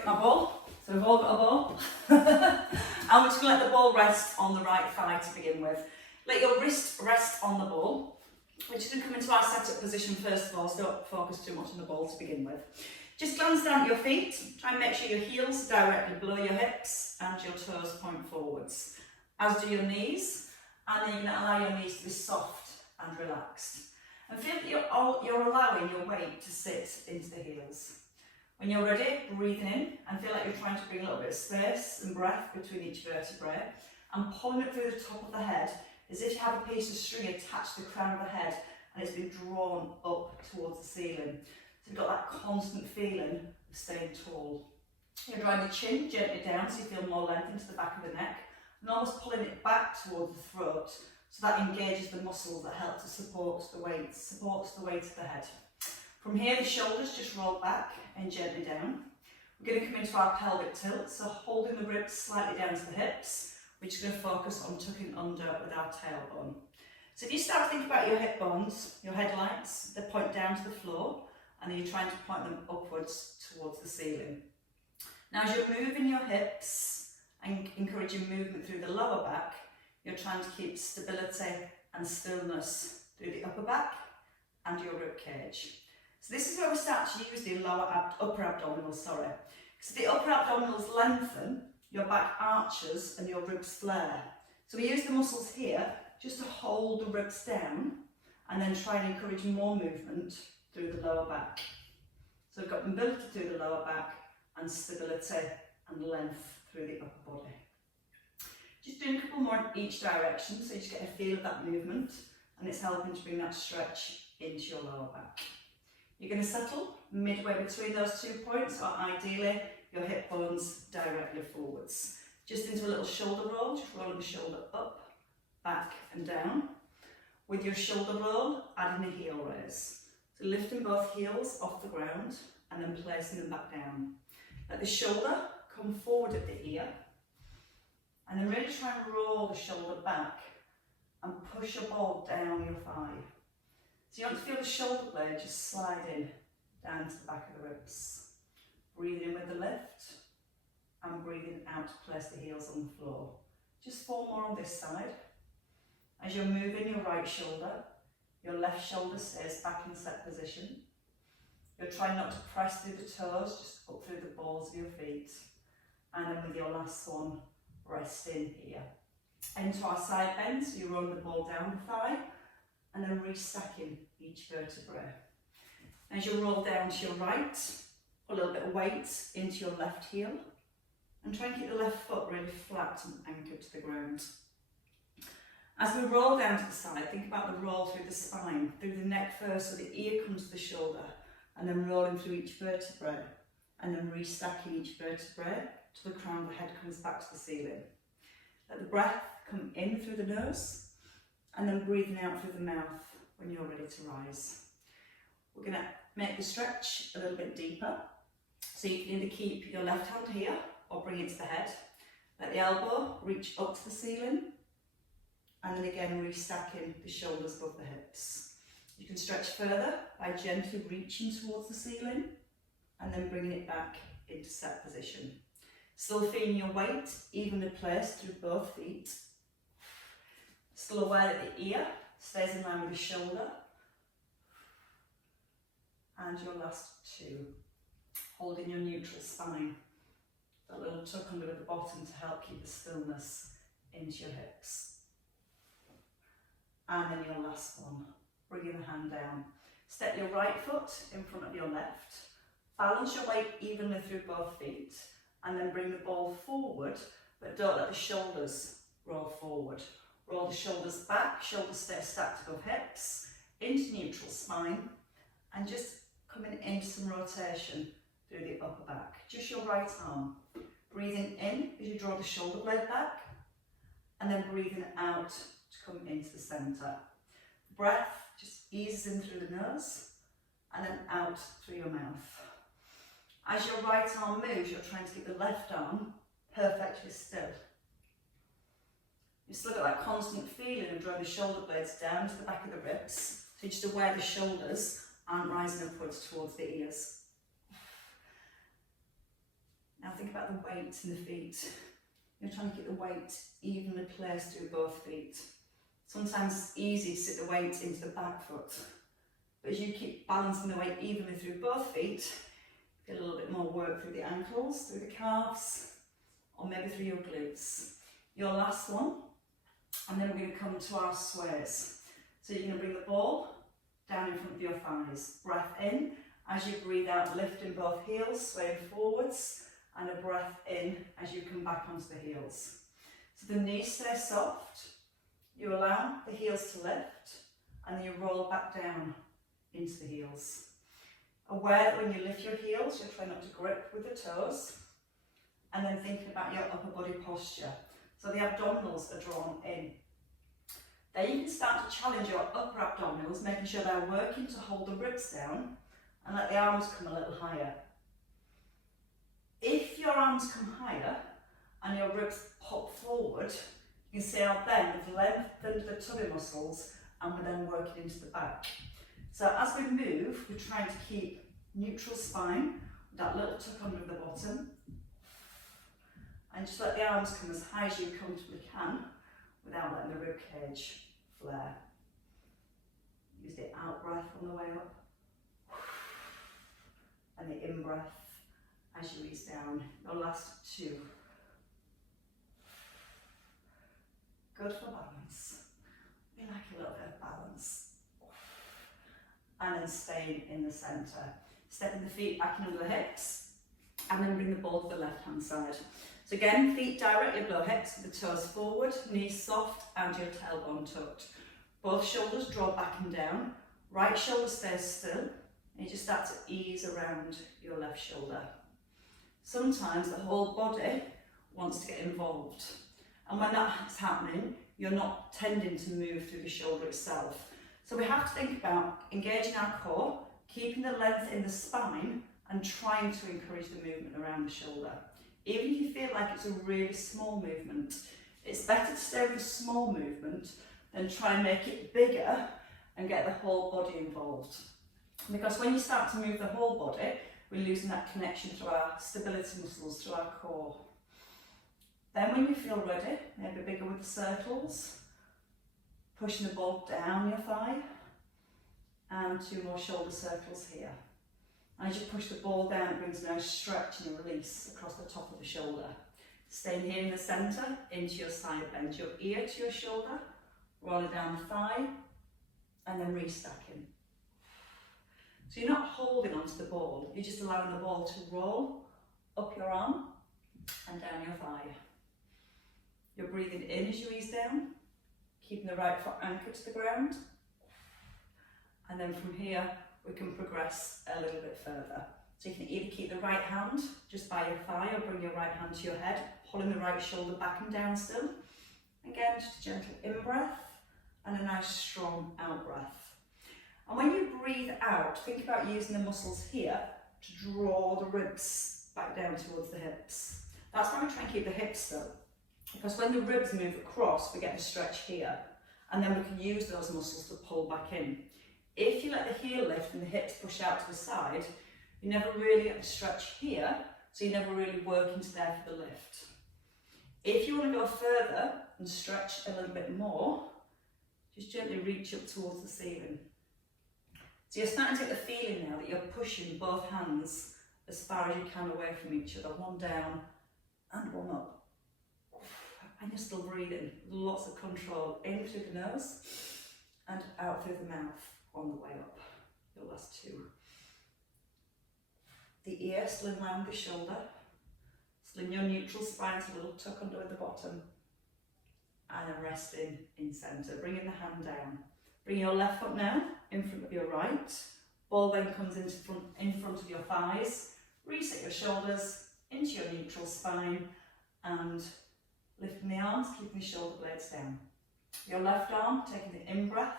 at my ball. So we've all got a ball. And we're just going to let the ball rest on the right thigh to begin with. Let your wrist rest on the ball. We're just going to come into our setup position first of all, so don't focus too much on the ball to begin with. Just glance down at your feet. Try and make sure your heels are directly below your hips and your toes point forwards. As do your knees. And then you're going to allow your knees to be soft and relaxed. And feel that you're allowing your weight to sit into the heels. When you're ready, breathing in and feel like you're trying to bring a little bit of space and breath between each vertebrae and pulling it through the top of the head as if you have a piece of string attached to the crown of the head and it's been drawn up towards the ceiling. So you've got that constant feeling of staying tall. You're drawing the chin gently down so you feel more length into the back of the neck and almost pulling it back towards the throat so that engages the muscles that help to support the weight of the head. From here, the shoulders just roll back and gently down. We're going to come into our pelvic tilt, so holding the ribs slightly down to the hips. We're just going to focus on tucking under with our tailbone. So if you start to think about your hip bones, your headlights, they point down to the floor, and then you're trying to point them upwards towards the ceiling. Now as you're moving your hips and encouraging movement through the lower back, you're trying to keep stability and stillness through the upper back and your rib cage. So this is where we start to use the upper abdominals, So the upper abdominals lengthen, your back arches and your ribs flare. So we use the muscles here just to hold the ribs down and then try and encourage more movement through the lower back. So we've got mobility through the lower back and stability and length through the upper body. Just doing a couple more in each direction so you just get a feel of that movement and it's helping to bring that stretch into your lower back. You're going to settle midway between those 2 points, or ideally your hip bones directly forwards. Just into a little shoulder roll, just rolling the shoulder up, back and down. With your shoulder roll, adding a heel raise. So lifting both heels off the ground and then placing them back down. Let the shoulder come forward at the ear. And then really try and roll the shoulder back and push your ball down your thigh. So you want to feel the shoulder blade just sliding down to the back of the ribs. Breathing in with the lift and breathing out to place the heels on the floor. Just 4 more on this side. As you're moving your right shoulder, your left shoulder stays back in set position. You're trying not to press through the toes, just up through the balls of your feet. And then with your last one, resting here. Into our side bend, so you're rolling the ball down the thigh and then restacking each vertebrae. As you roll down to your right, put a little bit of weight into your left heel and try and keep the left foot really flat and anchored to the ground. As we roll down to the side, think about the roll through the spine, through the neck first so the ear comes to the shoulder and then rolling through each vertebrae and then restacking each vertebrae till the crown of the head comes back to the ceiling. Let the breath come in through the nose and then breathing out through the mouth when you're ready to rise. We're going to make the stretch a little bit deeper. So you can either keep your left hand here or bring it to the head. Let the elbow reach up to the ceiling and then again restacking the shoulders above the hips. You can stretch further by gently reaching towards the ceiling and then bringing it back into set position. Still feeling your weight evenly placed through both feet. Still aware that the ear stays in line with the shoulder. And your last 2. Holding your neutral spine. That little tuck under at the bottom to help keep the stillness into your hips. And then your last one. Bringing the hand down. Step your right foot in front of your left. Balance your weight evenly through both feet. And then bring the ball forward, but don't let the shoulders roll forward. Roll the shoulders back, shoulders stay stacked above hips, into neutral spine, and just coming into some rotation through the upper back. Just your right arm. Breathing in as you draw the shoulder blade back, and then breathing out to come into the centre. Breath just eases in through the nose, and then out through your mouth. As your right arm moves, you're trying to keep the left arm perfectly still. You still got that constant feeling of drawing the shoulder blades down to the back of the ribs. So you're just aware the shoulders aren't rising upwards towards the ears. Now think about the weight in the feet. You're trying to keep the weight evenly placed through both feet. Sometimes it's easy to sit the weight into the back foot, but as you keep balancing the weight evenly through both feet, get a little bit more work through the ankles, through the calves, or maybe through your glutes. Your last one, and then we're going to come to our sways. So you're going to bring the ball down in front of your thighs. Breath in. As you breathe out, lifting both heels, swaying forwards, and a breath in as you come back onto the heels. So the knees stay soft. You allow the heels to lift, and then you roll back down into the heels. Aware that when you lift your heels, you're trying not to grip with the toes, and then thinking about your upper body posture. So the abdominals are drawn in. Then you can start to challenge your upper abdominals, making sure they're working to hold the ribs down and let the arms come a little higher. If your arms come higher and your ribs pop forward, you can see how then we've lengthened the tummy muscles and we're then working into the back. So as we move, we're trying to keep neutral spine, with that little tuck under the bottom, and just let the arms come as high as you comfortably can without letting the rib cage flare. Use the out breath on the way up and the in breath as you ease down. Your last two. Good for balance. We like a little bit of balance. And then staying in the centre. Stepping the feet back in under the hips, and then bring the ball to the left hand side. So again, feet directly below hips, with the toes forward, knees soft, and your tailbone tucked. Both shoulders draw back and down. Right shoulder stays still, and you just start to ease around your left shoulder. Sometimes the whole body wants to get involved, and when that's happening, you're not tending to move through the shoulder itself. So we have to think about engaging our core, keeping the length in the spine, and trying to encourage the movement around the shoulder. Even if you feel like it's a really small movement, it's better to stay with a small movement than try and make it bigger and get the whole body involved. Because when you start to move the whole body, we're losing that connection to our stability muscles, to our core. Then when you feel ready, maybe bigger with the circles, pushing the ball down your thigh, and 2 more shoulder circles here. As you push the ball down, it brings a nice stretch and a release across the top of the shoulder. Staying here in the centre, into your side bend, your ear to your shoulder, roll it down the thigh, and then restacking. So you're not holding onto the ball, you're just allowing the ball to roll up your arm and down your thigh. You're breathing in as you ease down, keeping the right foot anchored to the ground, and then from here, we can progress a little bit further. So you can either keep the right hand just by your thigh or bring your right hand to your head, pulling the right shoulder back and down still. Again, just a gentle in-breath and a nice strong out-breath. And when you breathe out, think about using the muscles here to draw the ribs back down towards the hips. That's why we try and keep the hips still, because when the ribs move across, we get a stretch here, and then we can use those muscles to pull back in. If you let the heel lift and the hips push out to the side, you never really get the stretch here, so you never really work into there for the lift. If you want to go further and stretch a little bit more, just gently reach up towards the ceiling. So you're starting to get the feeling now that you're pushing both hands as far as you can away from each other, one down and one up. And you're still breathing, lots of control, in through the nose and out through the mouth on the way up. Your last two. The ear still in line with the shoulder, still in your neutral spine, so a little tuck under at the bottom, and then resting in centre, bringing the hand down. Bring your left foot now in front of your right, ball then comes in front of your thighs, reset your shoulders into your neutral spine, and lifting the arms, keeping the shoulder blades down. Your left arm, taking the in-breath,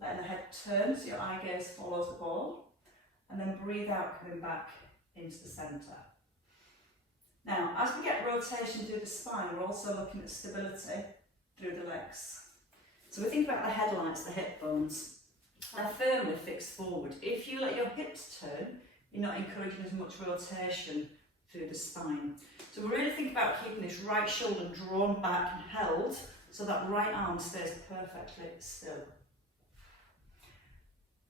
letting the head turn so your eye gaze follows the ball, and then breathe out, coming back into the centre. Now, as we get rotation through the spine, we're also looking at stability through the legs. So we think about the headlights, the hip bones. They're firmly fixed forward. If you let your hips turn, you're not encouraging as much rotation through the spine. So we really think about keeping this right shoulder drawn back and held so that right arm stays perfectly still.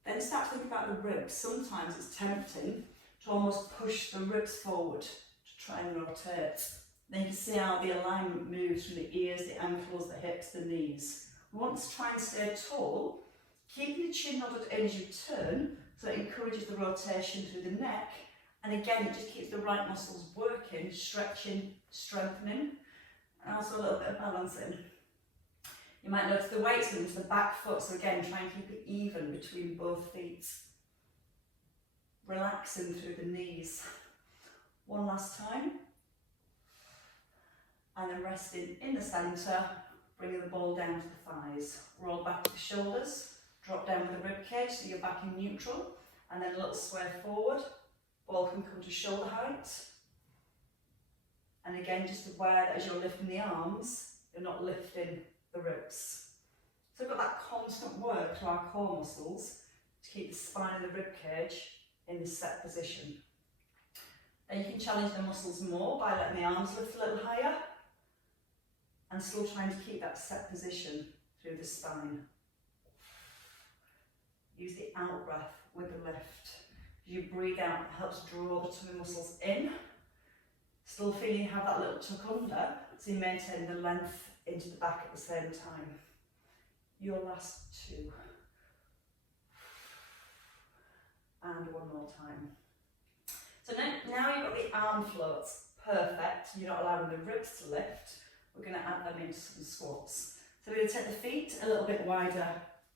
Then start to think about the ribs. Sometimes it's tempting to almost push the ribs forward to try and rotate. Then you can see how the alignment moves from the ears, the ankles, the hips, the knees. We want to try and stay tall, keeping the chin nodded in as you turn, so it encourages the rotation through the neck. And again, it just keeps the right muscles working, stretching, strengthening, and also a little bit of balancing. You might notice the weight's going into the back foot, so again, try and keep it even between both feet. Relaxing through the knees. One last time. And then resting in the centre, bringing the ball down to the thighs. Roll back with the shoulders, drop down with the rib cage so you're back in neutral, and then a little sway forward. Ball can come to shoulder height. And again, just aware that as you're lifting the arms, you're not lifting the ribs. So we've got that constant work to our core muscles to keep the spine and the rib cage in this set position. Then you can challenge the muscles more by letting the arms lift a little higher and still trying to keep that set position through the spine. Use the out breath with the lift. As you breathe out, it helps draw the tummy muscles in. Still feeling you have that little tuck under, so you maintain the length into the back at the same time. Your last two. And one more time. So now you've got the arm floats. Perfect. You're not allowing the ribs to lift. We're going to add them into some squats. So we're going to take the feet a little bit wider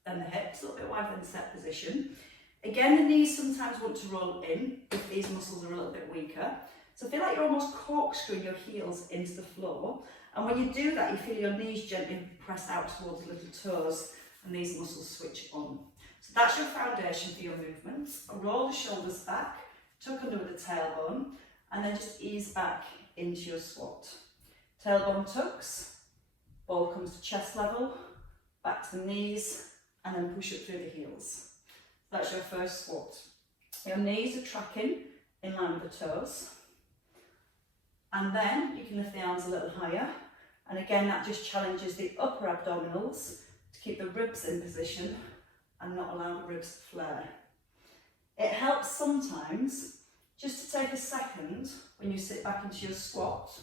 than the hips, a little bit wider than the set position. Again, the knees sometimes want to roll in if these muscles are a little bit weaker. So feel like you're almost corkscrewing your heels into the floor. And when you do that, you feel your knees gently press out towards the little toes and these muscles switch on. So that's your foundation for your movements. Roll the shoulders back, tuck under with the tailbone, and then just ease back into your squat. Tailbone tucks, ball comes to chest level, back to the knees, and then push up through the heels. That's your first squat. Your knees are tracking in line with the toes. And then you can lift the arms a little higher. And again, that just challenges the upper abdominals to keep the ribs in position and not allow the ribs to flare. It helps sometimes just to take a second when you sit back into your squat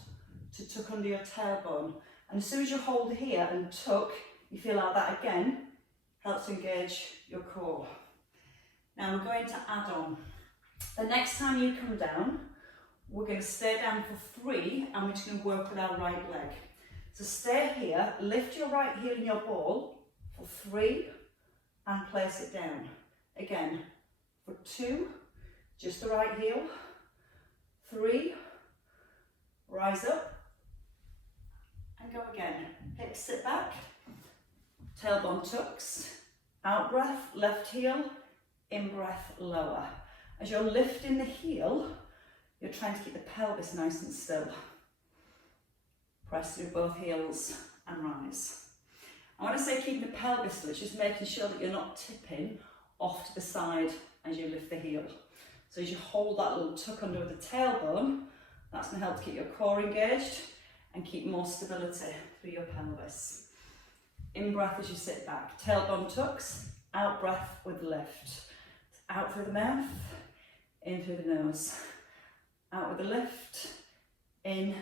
to tuck under your tailbone. And as soon as you hold here and tuck, you feel like that again helps to engage your core. Now we're going to add on. The next time you come down, we're going to stay down for 3 and we're just going to work with our right leg. So stay here, lift your right heel in your ball for 3 and place it down. Again, for 2, just the right heel, 3, rise up and go again. Hips sit back, tailbone tucks, out breath, left heel, in breath, lower. As you're lifting the heel, you're trying to keep the pelvis nice and still. Press through both heels and rise. I want to say keep the pelvis still, it's just making sure that you're not tipping off to the side as you lift the heel. So as you hold that little tuck under with the tailbone, that's going to help to keep your core engaged and keep more stability through your pelvis. In breath as you sit back, tailbone tucks, out breath with lift. Out through the mouth, in through the nose. Out with the lift, in,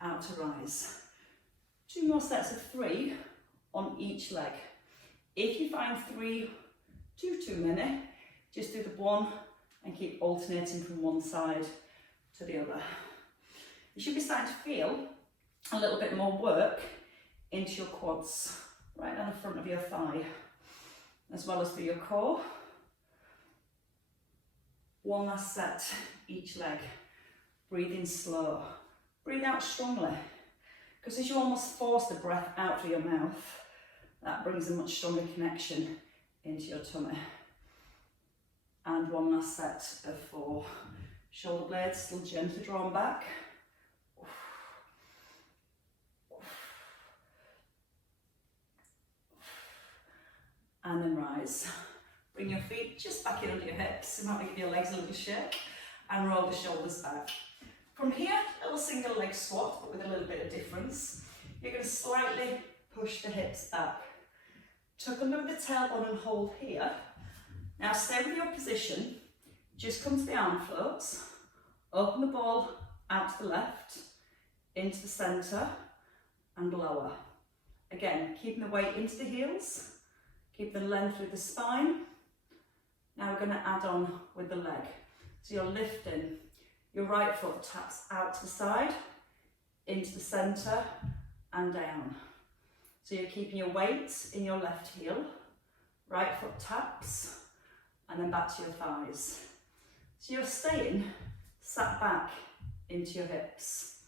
out to rise. 2 more sets of 3 on each leg. If you find 3 too many, just do the 1 and keep alternating from one side to the other. You should be starting to feel a little bit more work into your quads, right down the front of your thigh, as well as through your core. 1 last set, each leg. Breathe in slow. Breathe out strongly. Because as you almost force the breath out through your mouth, that brings a much stronger connection into your tummy. And 1 last set of 4. Shoulder blades still gently drawn back. And then rise. Bring your feet just back in under your hips. You might give your legs a little shake and roll the shoulders back. From here, little single leg squat, but with a little bit of difference. You're going to slightly push the hips back. Tuck under with the tailbone and hold here. Now stay with your position. Just come to the arm floats. Open the ball out to the left, into the centre and lower. Again, keeping the weight into the heels. Keep the length through the spine. Now we're going to add on with the leg. So you're lifting, your right foot taps out to the side, into the centre and down. So you're keeping your weight in your left heel, right foot taps, and then back to your thighs. So you're staying sat back into your hips.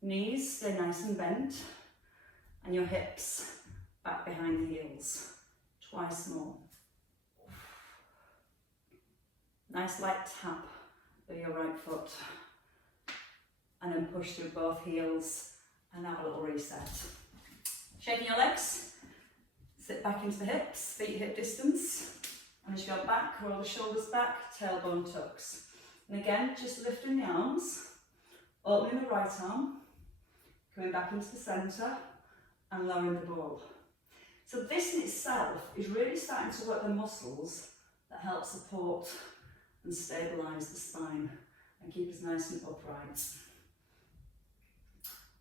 Knees stay nice and bent, and your hips back behind the heels. Twice more. Nice light tap with your right foot, and then push through both heels and have a little reset. Shaking your legs, sit back into the hips, feet hip distance, and as you go back, roll the shoulders back, tailbone tucks. And again, just lifting the arms, opening the right arm, coming back into the centre and lowering the ball. So this in itself is really starting to work the muscles that help support and stabilise the spine and keep us nice and upright.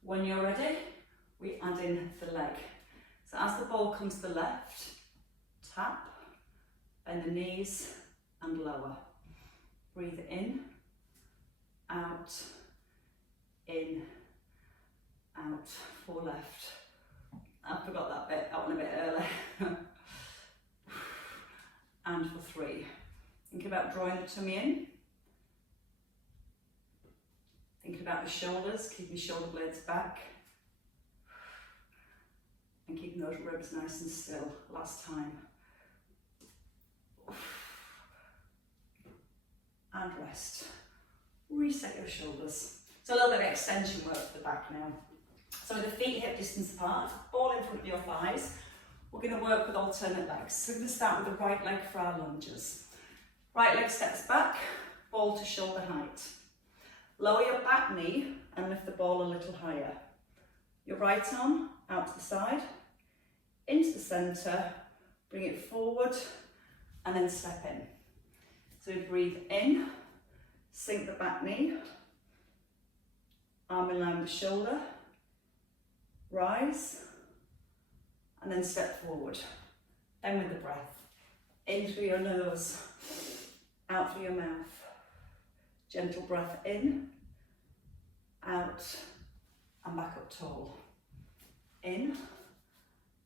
When you're ready, we add in the leg. So as the ball comes to the left, tap, bend the knees and lower. Breathe in, out, in, out, for left. I forgot that bit, that one a bit early. And for 3. Think about drawing the tummy in. Thinking about the shoulders, keeping shoulder blades back. And keeping those ribs nice and still. Last time. And rest. Reset your shoulders. So a little bit of extension work for the back now. So with the feet hip distance apart, ball in front of your thighs, we're going to work with alternate legs. So we're going to start with the right leg for our lunges. Right leg steps back, ball to shoulder height. Lower your back knee and lift the ball a little higher. Your right arm out to the side, into the centre, bring it forward and then step in. So breathe in, sink the back knee, arm in line with the shoulder, rise and then step forward. Then with the breath, in through your nose, out through your mouth. Gentle breath in, out and back up tall. In,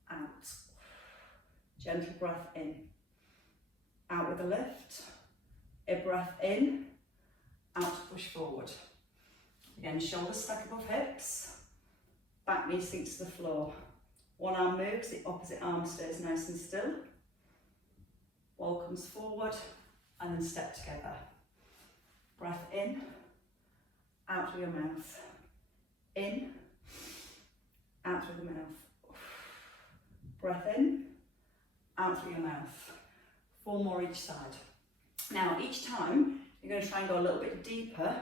out. Gentle breath in. Out with a lift. A breath in, out to push forward. Again, shoulders stack above hips. Back knee sinks to the floor. One arm moves, the opposite arm stays nice and still. Ball comes forward and then step together. Breath in, out through your mouth. In, out through the mouth. Breath in, out through your mouth. 4 more each side. Now each time you're going to try and go a little bit deeper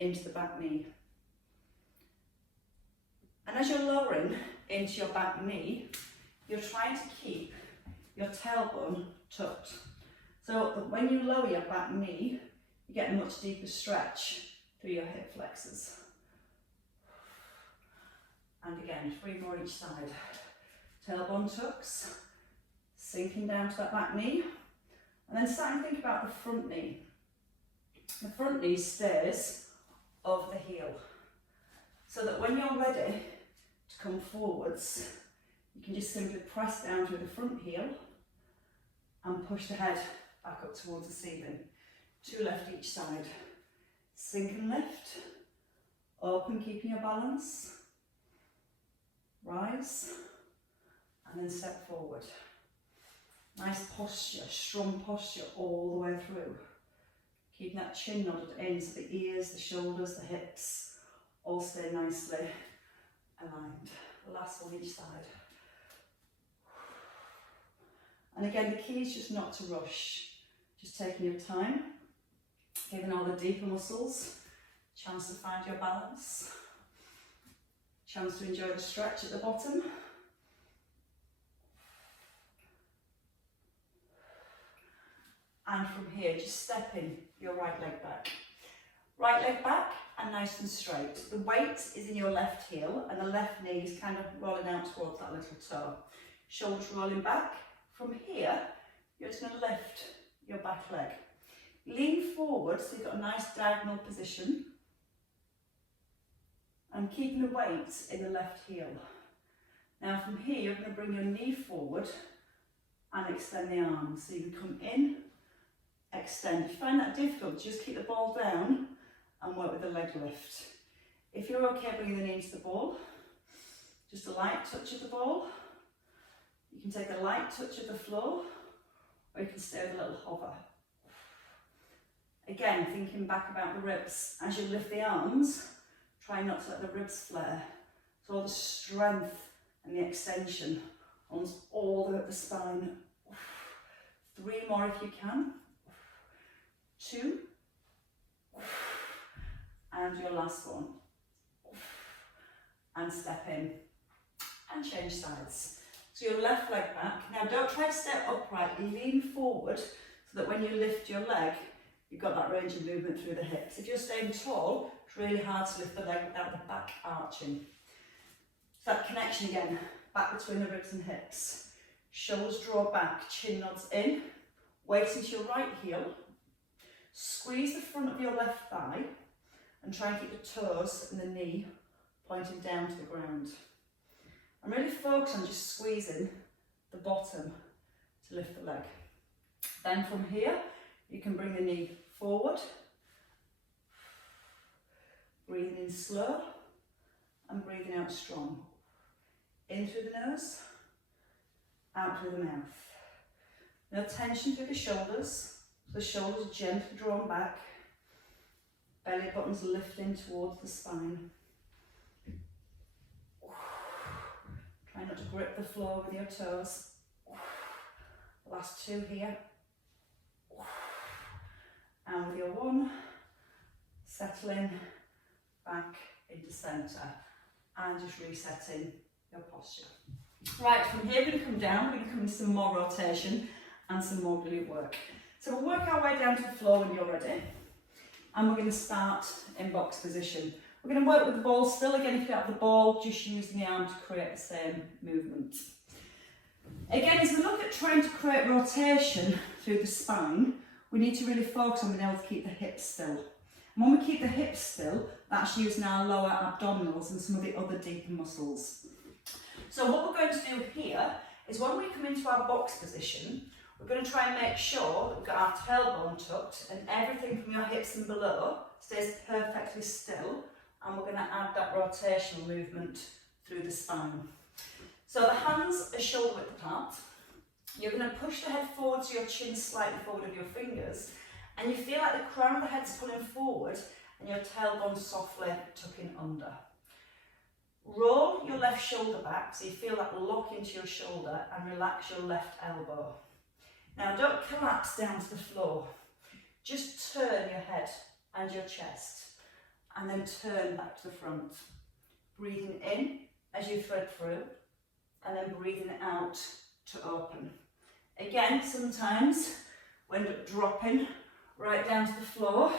into the back knee. And as you're lowering into your back knee, you're trying to keep your tailbone tucked. So that when you lower your back knee, you get a much deeper stretch through your hip flexors. And again, 3 more each side. Tailbone tucks, sinking down to that back knee. And then starting to think about the front knee. The front knee stays over the heel. So that when you're ready to come forwards, you can just simply press down through the front heel and push the head back up towards the ceiling. 2 left each side. Sink and lift. Open, keeping your balance. Rise. And then step forward. Nice posture, strong posture all the way through. Keeping that chin nodded in so the ears, the shoulders, the hips all stay nicely aligned. The last one each side. And again, the key is just not to rush. Just taking your time. Giving all the deeper muscles a chance to find your balance. Chance to enjoy the stretch at the bottom. And from here, just stepping your right leg back. Right leg back and nice and straight. The weight is in your left heel and the left knee is kind of rolling out towards that little toe. Shoulders rolling back. From here, you're just going to lift your back leg. Lean forward so you've got a nice diagonal position. And keeping the weight in the left heel. Now from here, you're going to bring your knee forward and extend the arms. So you can come in, extend. If you find that difficult, just keep the ball down and work with the leg lift. If you're okay bringing the knee into the ball, just a light touch of the ball. You can take a light touch of the floor, or you can stay with a little hover. Again, thinking back about the ribs. As you lift the arms, try not to let the ribs flare. So all the strength and the extension on all the spine. 3 more if you can. 2. And your last one. And step in. And change sides. So your left leg back. Now don't try to stay upright. Lean forward so that when you lift your leg, you've got that range of movement through the hips. If you're staying tall, it's really hard to lift the leg without the back arching. So that connection again, back between the ribs and hips. Shoulders draw back, chin nods in, weight into your right heel. Squeeze the front of your left thigh and try and keep the toes and the knee pointing down to the ground. And really focus on just squeezing the bottom to lift the leg. Then from here, you can bring the knee forward, breathing in slow and breathing out strong. In through the nose, out through the mouth. No tension through the shoulders, so the shoulders are gently drawn back, belly buttons lifting towards the spine. Try not to grip the floor with your toes. Last 2 here. And with your 1, settling back into centre and just resetting your posture. Right, from here we're going to come down, we're going to come into some more rotation and some more glute work. So we'll work our way down to the floor when you're ready. And we're going to start in box position. We're going to work with the ball still. Again, if you have the ball, just using the arm to create the same movement. Again, as we look at trying to create rotation through the spine, we need to really focus on being able to keep the hips still. And when we keep the hips still, that's using our lower abdominals and some of the other deeper muscles. So what we're going to do here is when we come into our box position, we're going to try and make sure that we've got our tailbone tucked and everything from your hips and below stays perfectly still. And we're going to add that rotational movement through the spine. So the hands are shoulder width apart. You're going to push the head forward so your chin slightly forward of your fingers. And you feel like the crown of the head's pulling forward and your tailbone softly tucking under. Roll your left shoulder back so you feel that lock into your shoulder and relax your left elbow. Now don't collapse down to the floor. Just turn your head and your chest. And then turn back to the front. Breathing in as you thread through, and then breathing out to open. Again, sometimes we end up dropping right down to the floor,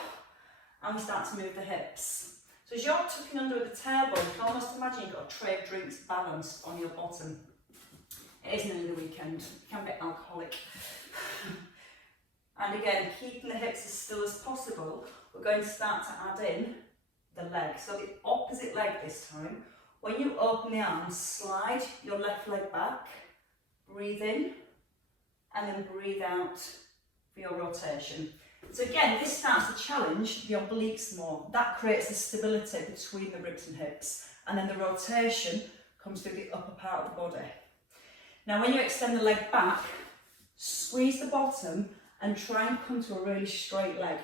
and we start to move the hips. So as you're tucking under with the tailbone, you can almost imagine you've got a tray of drinks balanced on your bottom. It isn't only the weekend, it can be alcoholic. And again, keeping the hips as still as possible, we're going to start to add in the leg. So the opposite leg this time. When you open the arms, slide your left leg back, breathe in, and then breathe out for your rotation. So again, this starts to challenge the obliques more. That creates the stability between the ribs and hips. And then the rotation comes through the upper part of the body. Now when you extend the leg back, squeeze the bottom and try and come to a really straight leg.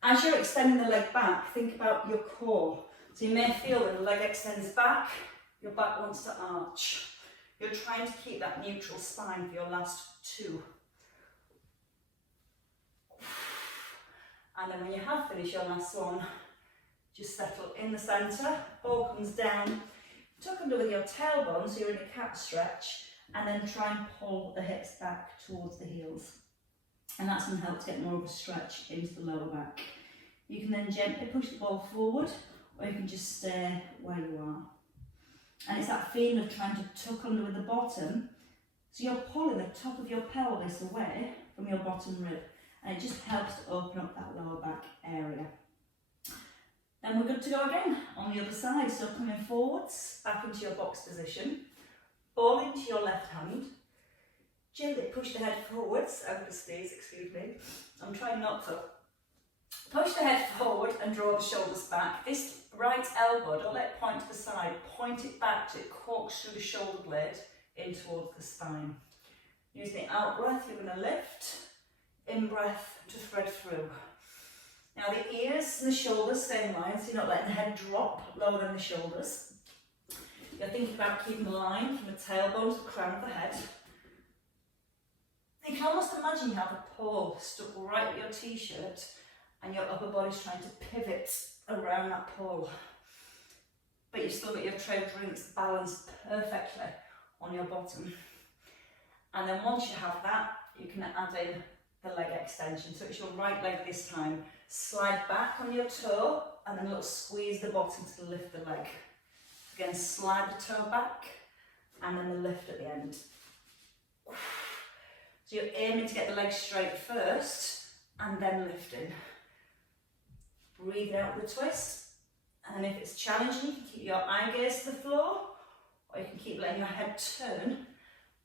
As you're extending the leg back, think about your core. So you may feel when the leg extends back, your back wants to arch. You're trying to keep that neutral spine for your last 2. And then when you have finished your last one, just settle in the centre, ball comes down, tuck under with your tailbone so you're in a cat stretch, and then try and pull the hips back towards the heels. And that's going to help to get more of a stretch into the lower back. You can then gently push the ball forward, or you can just stay where you are. And it's that feeling of trying to tuck under with the bottom, so you're pulling the top of your pelvis away from your bottom rib, and it just helps to open up that lower back area. Then we're good to go again on the other side. So coming forwards, back into your box position, ball into your left hand, gently push the head forwards, over the sneeze, excuse me. I'm trying not to. Push the head forward and draw the shoulders back. This right elbow, don't let it point to the side, point it back to it corks through the shoulder blade in towards the spine. Use the out breath, you're going to lift, in breath to thread through. Now the ears and the shoulders stay in line, so you're not letting the head drop lower than the shoulders. You're thinking about keeping the line from the tailbone to the crown of the head. You can almost imagine you have a pole stuck right at your t-shirt and your upper body's trying to pivot around that pole. But you've still got your tray of drinks balanced perfectly on your bottom. And then once you have that, you can add in the leg extension. So it's your right leg this time. Slide back on your toe and then a little squeeze the bottom to lift the leg. Again, slide the toe back and then the lift at the end. So you're aiming to get the leg straight first and then lifting. Breathe out with the twist. And if it's challenging, you can keep your eye gaze to the floor, or you can keep letting your head turn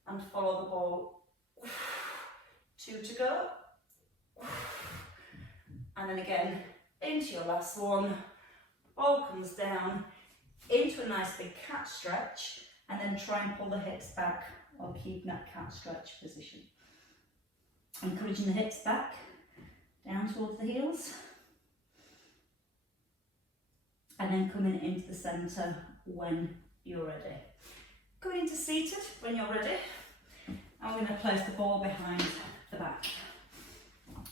and follow the ball. 2 to go. And then again, into your last one. Ball comes down, into a nice big cat stretch, and then try and pull the hips back while keeping that cat stretch position. Encouraging the hips back, down towards the heels. And then coming into the centre when you're ready. Coming into seated when you're ready. I'm going to place the ball behind the back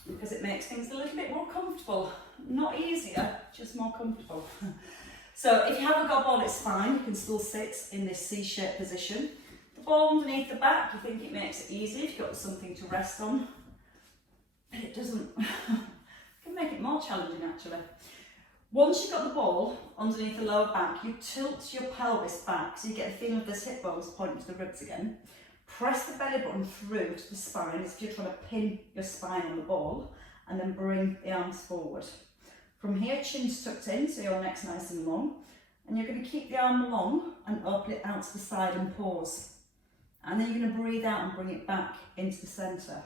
because it makes things a little bit more comfortable. Not easier, just more comfortable. So if you haven't got a ball, it's fine. You can still sit in this C-shaped position. The ball underneath the back, you think it makes it easy if you've got something to rest on. But it doesn't. It can make it more challenging actually. Once you've got the ball underneath the lower back, you tilt your pelvis back so you get a feeling of this hip bones pointing to the ribs again. Press the belly button through to the spine as if you're trying to pin your spine on the ball, and then bring the arms forward. From here, chin's tucked in so your neck's nice and long, and you're going to keep the arm long and open it out to the side and pause. And then you're going to breathe out and bring it back into the centre.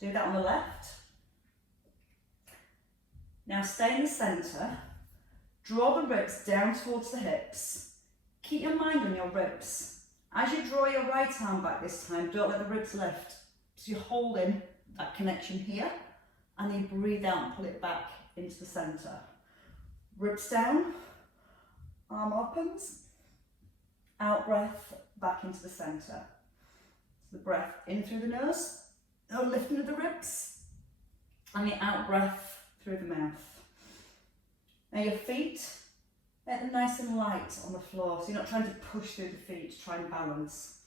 Do that on the left. Now stay in the centre, draw the ribs down towards the hips, keep your mind on your ribs. As you draw your right arm back this time, don't let the ribs lift. So you're holding that connection here, and then you breathe out and pull it back into the centre. Ribs down, arm opens, out breath, back into the centre. So the breath in through the nose, no lifting of the ribs, and the out breath through the mouth. Now your feet, let them nice and light on the floor, so you're not trying to push through the feet to try and balance.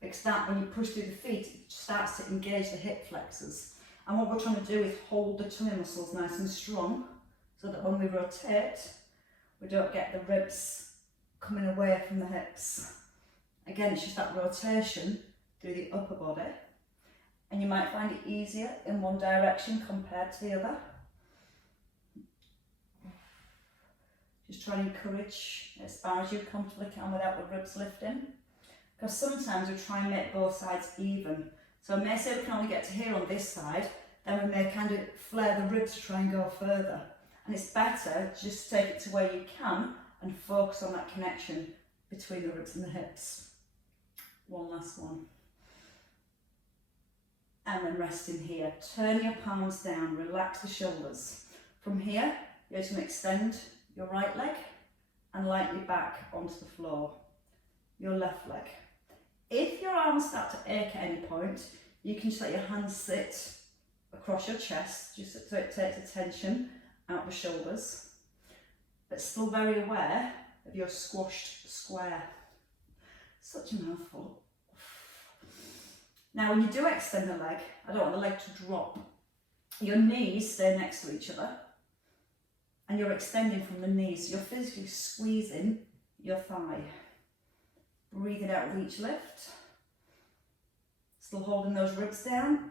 Because that, when you push through the feet, it starts to engage the hip flexors. And what we're trying to do is hold the tummy muscles nice and strong, so that when we rotate, we don't get the ribs coming away from the hips. Again, it's just that rotation through the upper body. And you might find it easier in one direction compared to the other. Just try and encourage as far as you comfortably can without the ribs lifting. Because sometimes we try and make both sides even. So I may say we can only get to here on this side, then we may kind of flare the ribs to try and go further. And it's better just take it to where you can and focus on that connection between the ribs and the hips. One last one. And then rest in here. Turn your palms down, relax the shoulders. From here, you're just going to extend your right leg and lightly back onto the floor. Your left leg. If your arms start to ache at any point, you can just let your hands sit across your chest, just so it takes attention out the shoulders, but still very aware of your squashed square. Such a mouthful. Now when you do extend the leg, I don't want the leg to drop. Your knees stay next to each other and you're extending from the knees. So you're physically squeezing your thigh. Breathing out with each lift. Still holding those ribs down.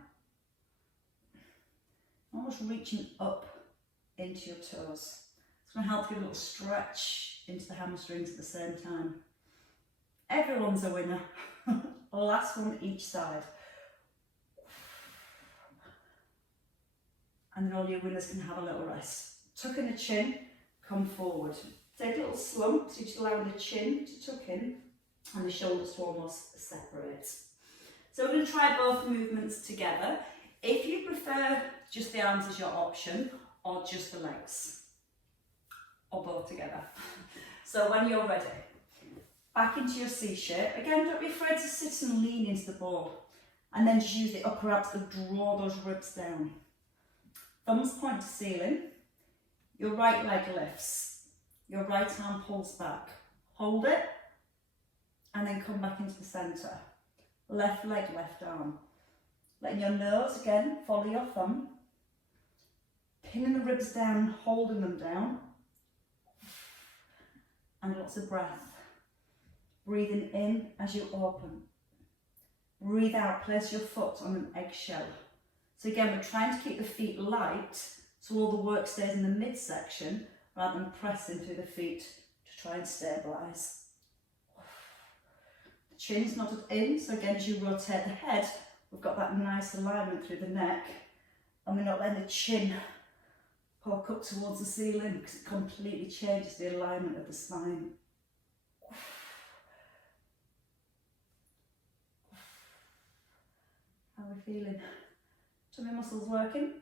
Almost reaching up into your toes. It's going to help give a little stretch into the hamstrings at the same time. Everyone's a winner. Last one each side. And then all your winners can have a little rest. Tuck in the chin, come forward. Take a little slump, so you're just allowing the chin to tuck in and the shoulders to almost separate. So we're going to try both movements together. If you prefer just the arms as your option, or just the legs, or both together. So when you're ready, back into your C shape. Again, don't be afraid to sit and lean into the ball. And then just use the upper abs to draw those ribs down. Thumbs point to ceiling. Your right leg lifts. Your right arm pulls back. Hold it. And then come back into the centre. Left leg, left arm. Letting your nose, again, follow your thumb. Pinning the ribs down, holding them down. And lots of breath. Breathing in as you open. Breathe out, place your foot on an eggshell. So again, we're trying to keep the feet light so all the work stays in the midsection rather than pressing through the feet to try and stabilise. The chin's knotted in, so again, as you rotate the head, we've got that nice alignment through the neck, and we're not letting the chin poke up towards the ceiling because it completely changes the alignment of the spine. How are we feeling? Tummy muscles working?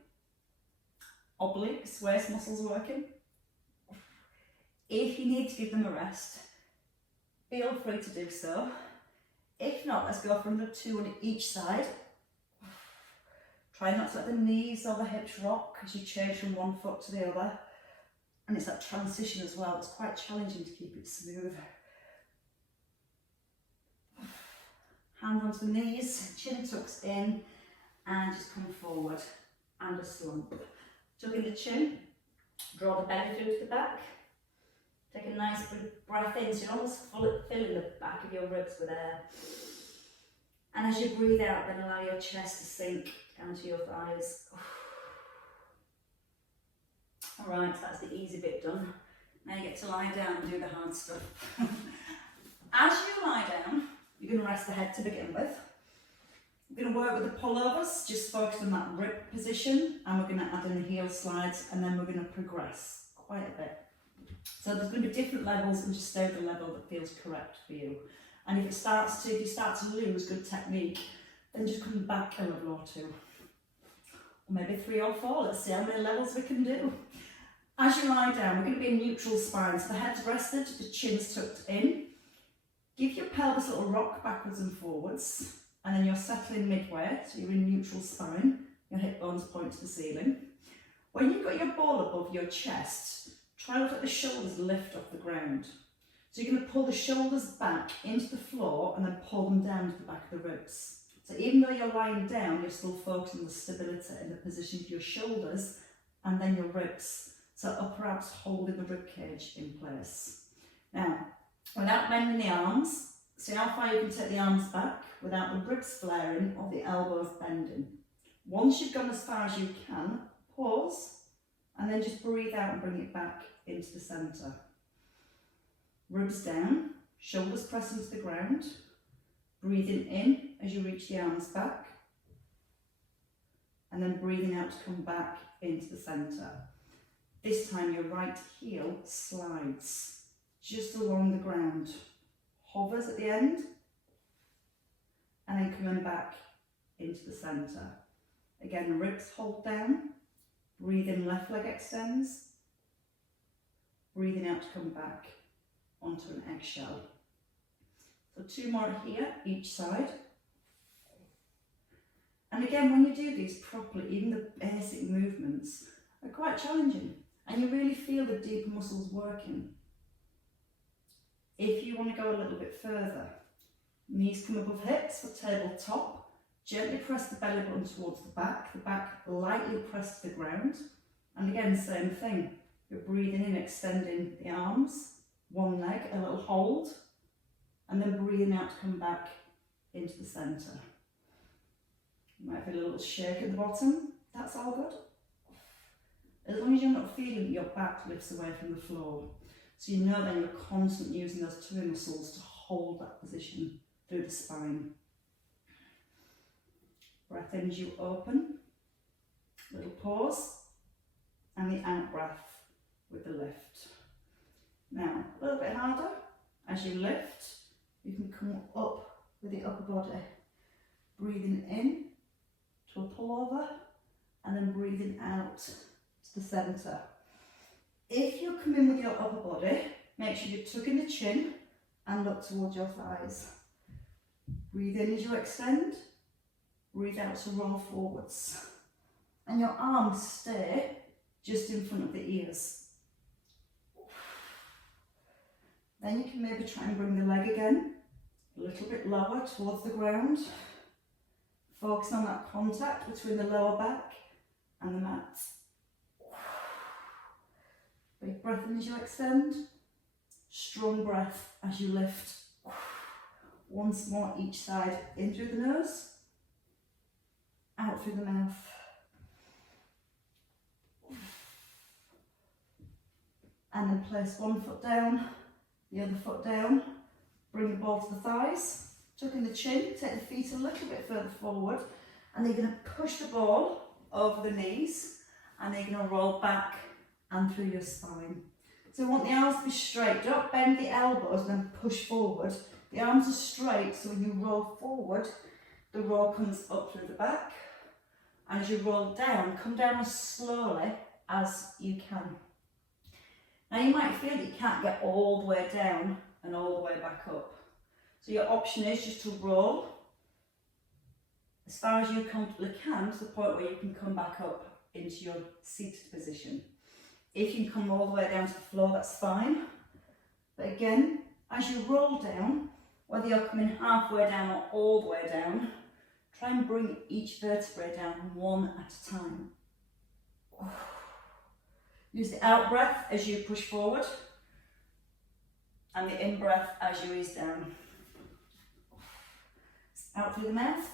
Obliques, waist muscles working? If you need to give them a rest, feel free to do so. If not, let's go for another 2 on each side. Try not to let the knees or the hips rock as you change from one foot to the other. And it's that transition as well, it's quite challenging to keep it smooth. Hand onto the knees, chin tucks in, and just come forward and a slump. Tuck in the chin, draw the belly through to the back. Take a nice big breath in, so you're almost filling the back of your ribs with air. And as you breathe out, then allow your chest to sink down to your thighs. Alright, so that's the easy bit done. Now you get to lie down and do the hard stuff. As you lie down, you're going to rest the head to begin with. We're going to work with the pullovers, just focus on that rib position, and we're going to add in the heel slides, and then we're going to progress quite a bit. So there's going to be different levels, and just stay at the level that feels correct for you. And if you start to lose good technique, then just come back a level or 2. Or maybe 3 or 4, let's see how many levels we can do. As you lie down, we're going to be in neutral spine, so the head's rested, the chin's tucked in. Give your pelvis a little rock backwards and forwards, and then you're settling midway, so you're in neutral spine, your hip bones point to the ceiling. When you've got your ball above your chest, try to let the shoulders lift off the ground. So you're going to pull the shoulders back into the floor and then pull them down to the back of the ribs. So even though you're lying down, you're still focusing on the stability in the position of your shoulders and then your ribs. So upper abs holding the rib cage in place. Now, without bending the arms, see how far you can take the arms back without the ribs flaring or the elbows bending. Once you've gone as far as you can, pause and then just breathe out and bring it back into the centre. Ribs down, shoulders pressing to the ground, breathing in as you reach the arms back, and then breathing out to come back into the centre. This time your right heel slides just along the ground, hovers at the end, and then coming back into the centre. Again, ribs hold down, breathe in, left leg extends, breathing out to come back onto an eggshell. So 2 more here, each side. And again, when you do these properly, even the basic movements are quite challenging, and you really feel the deeper muscles working. If you want to go a little bit further, knees come above hips for tabletop, gently press the belly button towards the back lightly pressed to the ground, and again, same thing, you're breathing in, extending the arms, one leg, a little hold, and then breathing out to come back into the centre. You might feel a little shake at the bottom, that's all good. As long as you're not feeling your back lifts away from the floor. So you know then you're constantly using those two muscles to hold that position through the spine. Breath in as you open, little pause, and the out breath with the lift. Now, a little bit harder, as you lift, you can come up with the upper body, breathing in to a pullover, and then breathing out to the centre. If you come in with your upper body, make sure you tuck in the chin and look towards your thighs. Breathe in as you extend, breathe out to roll forwards. And your arms stay just in front of the ears. Then you can maybe try and bring the leg again, a little bit lower towards the ground. Focus on that contact between the lower back and the mat. Big breath in as you extend, strong breath as you lift. Once more each side, in through the nose, out through the mouth. And then place one foot down, the other foot down, bring the ball to the thighs, tuck in the chin, take the feet a little bit further forward, and then you're going to push the ball over the knees, and then you're going to roll back and through your spine. So we want the arms to be straight, don't bend the elbows and then push forward. The arms are straight, so when you roll forward, the roll comes up through the back, and as you roll down, come down as slowly as you can. Now you might feel that you can't get all the way down and all the way back up. So your option is just to roll as far as you comfortably can to the point where you can come back up into your seated position. If you can come all the way down to the floor, that's fine. But again, as you roll down, whether you're coming halfway down or all the way down, try and bring each vertebrae down one at a time. Use the out breath as you push forward, and the in breath as you ease down. Out through the mouth,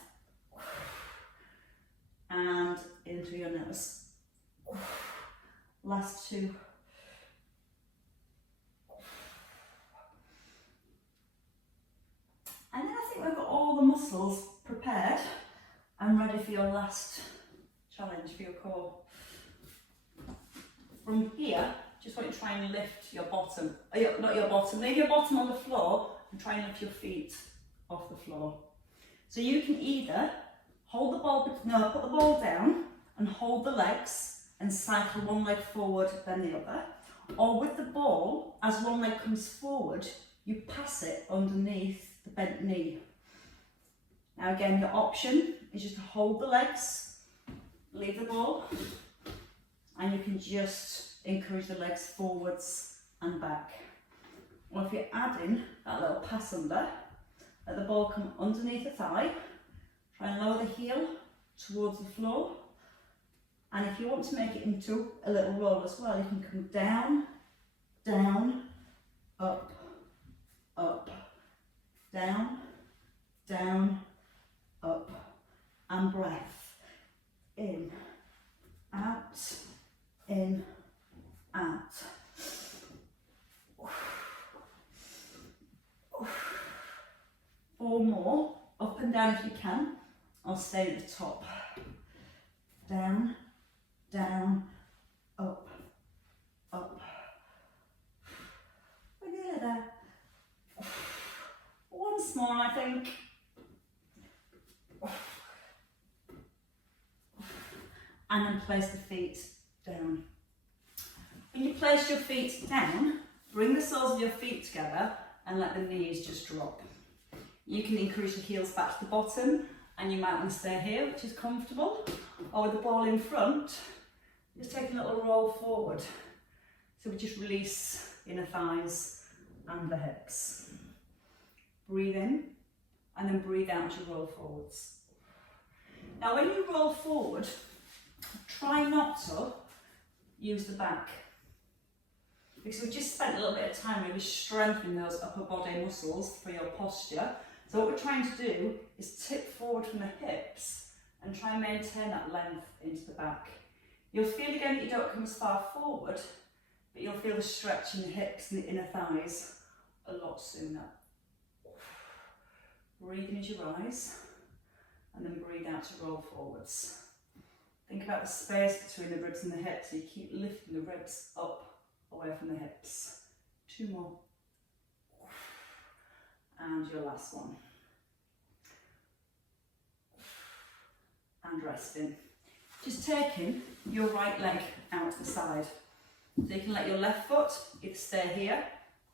and in through your nose. Last two. And then I think we've got all the muscles prepared and ready for your last challenge for your core. From here, just want you to try and lift your bottom, not your bottom, leave your bottom on the floor and try and lift your feet off the floor. So you can either hold the ball, put the ball down and hold the legs and cycle one leg forward then the other, or with the ball, as one leg comes forward, you pass it underneath the bent knee. Now again, your option is just to hold the legs, leave the ball, and you can just encourage the legs forwards and back. Or if you're adding that little pass under, let the ball come underneath the thigh, try and lower the heel towards the floor, and if you want to make it into a little roll as well, you can come down, down, up, up, down, down, up, and breath, in, out, in, out. Four more, up and down if you can, or stay at the top. Down, down, up, up. We're nearly there. Once more, I think. And then place the feet down. When you place your feet down, bring the soles of your feet together and let the knees just drop. You can increase your heels back to the bottom, And you might want to stay here, which is comfortable, or with the ball in front, just take a little roll forward. So we just release the inner thighs and the hips. Breathe in, and then breathe out as you roll forwards. Now when you roll forward, try not to use the back, because we've just spent a little bit of time really strengthening those upper body muscles for your posture. So what we're trying to do is tip forward from the hips and try and maintain that length into the back. You'll feel again that you don't come as far forward, but you'll feel the stretch in the hips and the inner thighs a lot sooner. Breathe in as you rise, and then breathe out to roll forwards. Think about the space between the ribs and the hips, so you keep lifting the ribs up away from the hips. 2 more. And your last one. And resting. Just taking your right leg out to the side. So you can let your left foot either stay here,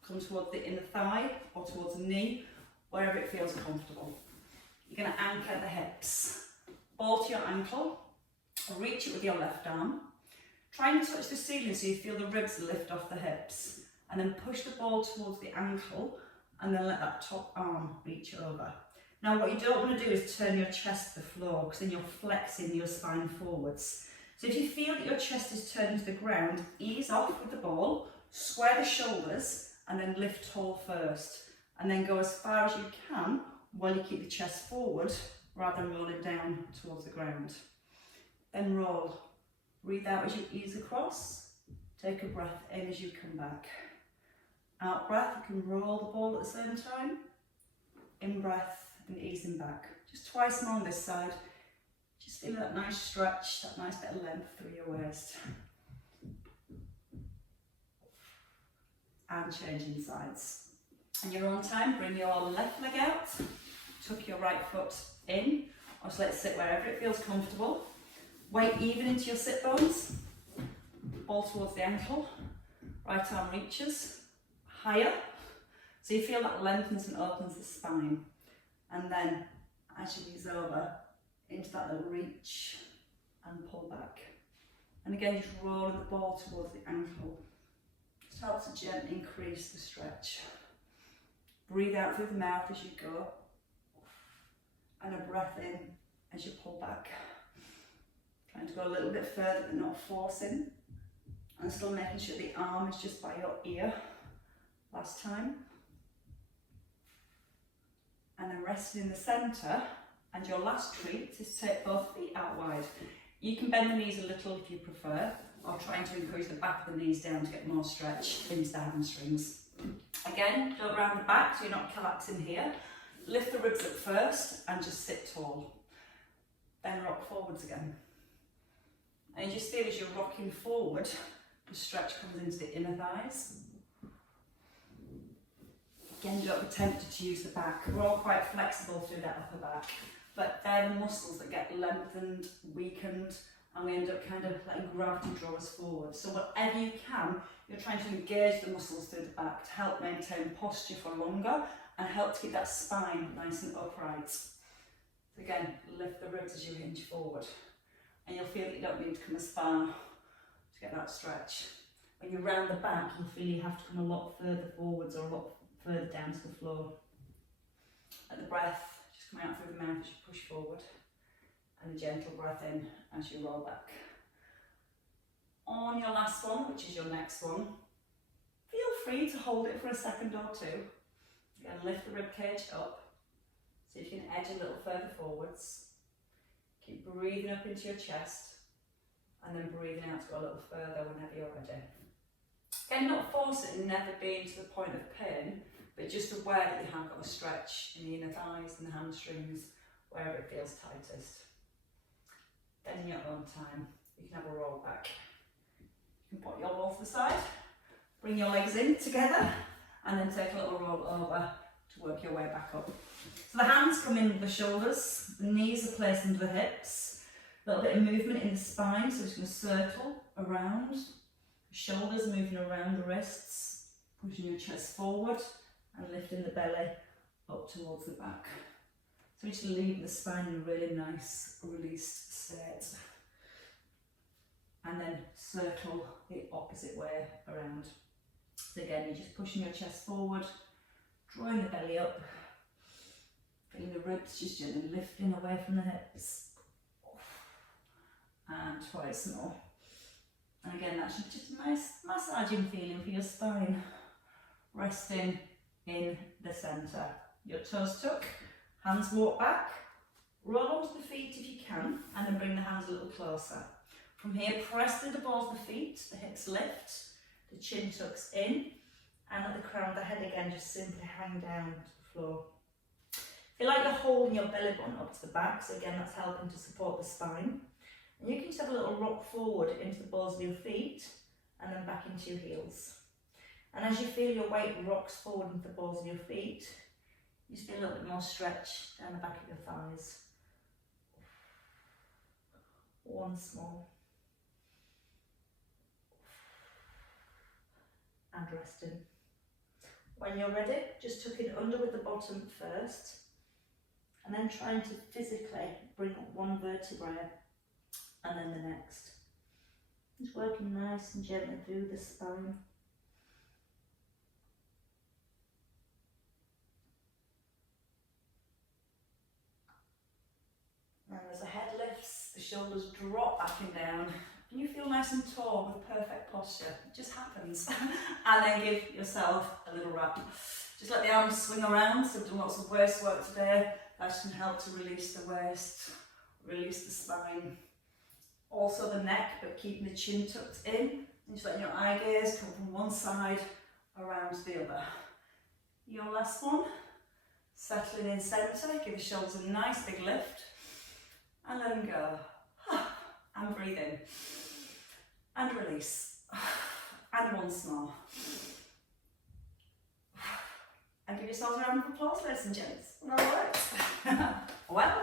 come towards the inner thigh, or towards the knee, wherever it feels comfortable. You're going to anchor the hips. Ball to your ankle, reach it with your left arm. Try and touch the ceiling so you feel the ribs lift off the hips. And then push the ball towards the ankle, and then let that top arm reach over. Now what you don't want to do is turn your chest to the floor, because then you're flexing your spine forwards. So if you feel that your chest is turning to the ground, ease off with the ball, square the shoulders, and then lift tall first. And then go as far as you can while you keep the chest forward, rather than rolling down towards the ground. Then roll. Breathe out as you ease across. Take a breath in as you come back. Out breath, you can roll the ball at the same time. In breath and easing back. Just twice more on this side. Just feel that nice stretch, that nice bit of length through your waist. And changing sides. And you're on time, bring your left leg out, tuck your right foot in, or just let it sit wherever it feels comfortable. Weight even into your sit bones, ball towards the ankle, right arm reaches higher, so you feel that lengthens and opens the spine. And then as you ease over into that little reach and pull back. And again, just rolling the ball towards the ankle. Just helps to gently increase the stretch. Breathe out through the mouth as you go, and a breath in as you pull back. Trying to go a little bit further but not forcing, and still making sure the arm is just by your ear. Last time. And then resting in the centre, and your last treat is to take both feet out wide. You can bend the knees a little if you prefer, or trying to encourage the back of the knees down to get more stretch into the hamstrings. Again, don't round the back so you're not collapsing here. Lift the ribs up first and just sit tall. Then rock forwards again. And you just feel as you're rocking forward, the stretch comes into the inner thighs. Again, don't be tempted to use the back. We're all quite flexible through that upper back, but they're the muscles that get lengthened, weakened, and we end up kind of letting gravity draw us forward. So whatever you can, you're trying to engage the muscles through the back to help maintain posture for longer and help to keep that spine nice and upright. So again, lift the ribs as you hinge forward, and you'll feel that you don't need to come as far to get that stretch. When you round the back, you'll feel you have to come a lot further forwards or a lot further down to the floor. Let the breath just come out through the mouth as you push forward, and a gentle breath in as you roll back. On your last one, which is your next one, feel free to hold it for a second or two. Again, lift the rib cage up so you can edge a little further forwards. Keep breathing up into your chest, and then breathing out to go a little further whenever you're ready. Again, not force it and never being to the point of pain, but just aware that you have got a stretch in the inner thighs and the hamstrings, wherever it feels tightest. Then in your own time, you can have a roll back. You can put your ball to the side, bring your legs in together, and then take a little roll over to work your way back up. So the hands come in with the shoulders, the knees are placed under the hips, a little bit of movement in the spine, so it's going to circle around, the shoulders moving around the wrists, pushing your chest forward and lifting the belly up towards the back. So we just leave the spine in a really nice released state. And then circle the opposite way around. So again, you're just pushing your chest forward, drawing the belly up, feeling the ribs just gently lifting away from the hips. And twice more. And again, that's just a nice massaging feeling for your spine. Resting in the centre. Your toes tuck, hands walk back, roll onto the feet if you can, and then bring the hands a little closer. From here, press through the balls of the feet, the hips lift, the chin tucks in, and at the crown of the head again, just simply hang down to the floor. Feel like you're holding your belly button up to the back, so again, that's helping to support the spine. And you can just have a little rock forward into the balls of your feet, and then back into your heels. And as you feel your weight rocks forward into the balls of your feet, you just feel a little bit more stretch down the back of your thighs. Once more. And resting. When you're ready, just tuck it under with the bottom first, and then trying to physically bring up one vertebrae and then the next. Just working nice and gently through the spine. And as the head lifts, the shoulders drop back and down, and you feel nice and tall with perfect posture. It just happens. And then give yourself a little wrap. Just let the arms swing around. So we've done lots of waist work today. That can help to release the waist, release the spine. Also the neck, but keeping the chin tucked in. And just letting your eye gaze come from one side around to the other. Your last one. Settling in centre, give the shoulders a nice big lift. And let them go. And breathe in. And release. And once more. And give yourselves a round of applause, ladies and gents. All right. Well.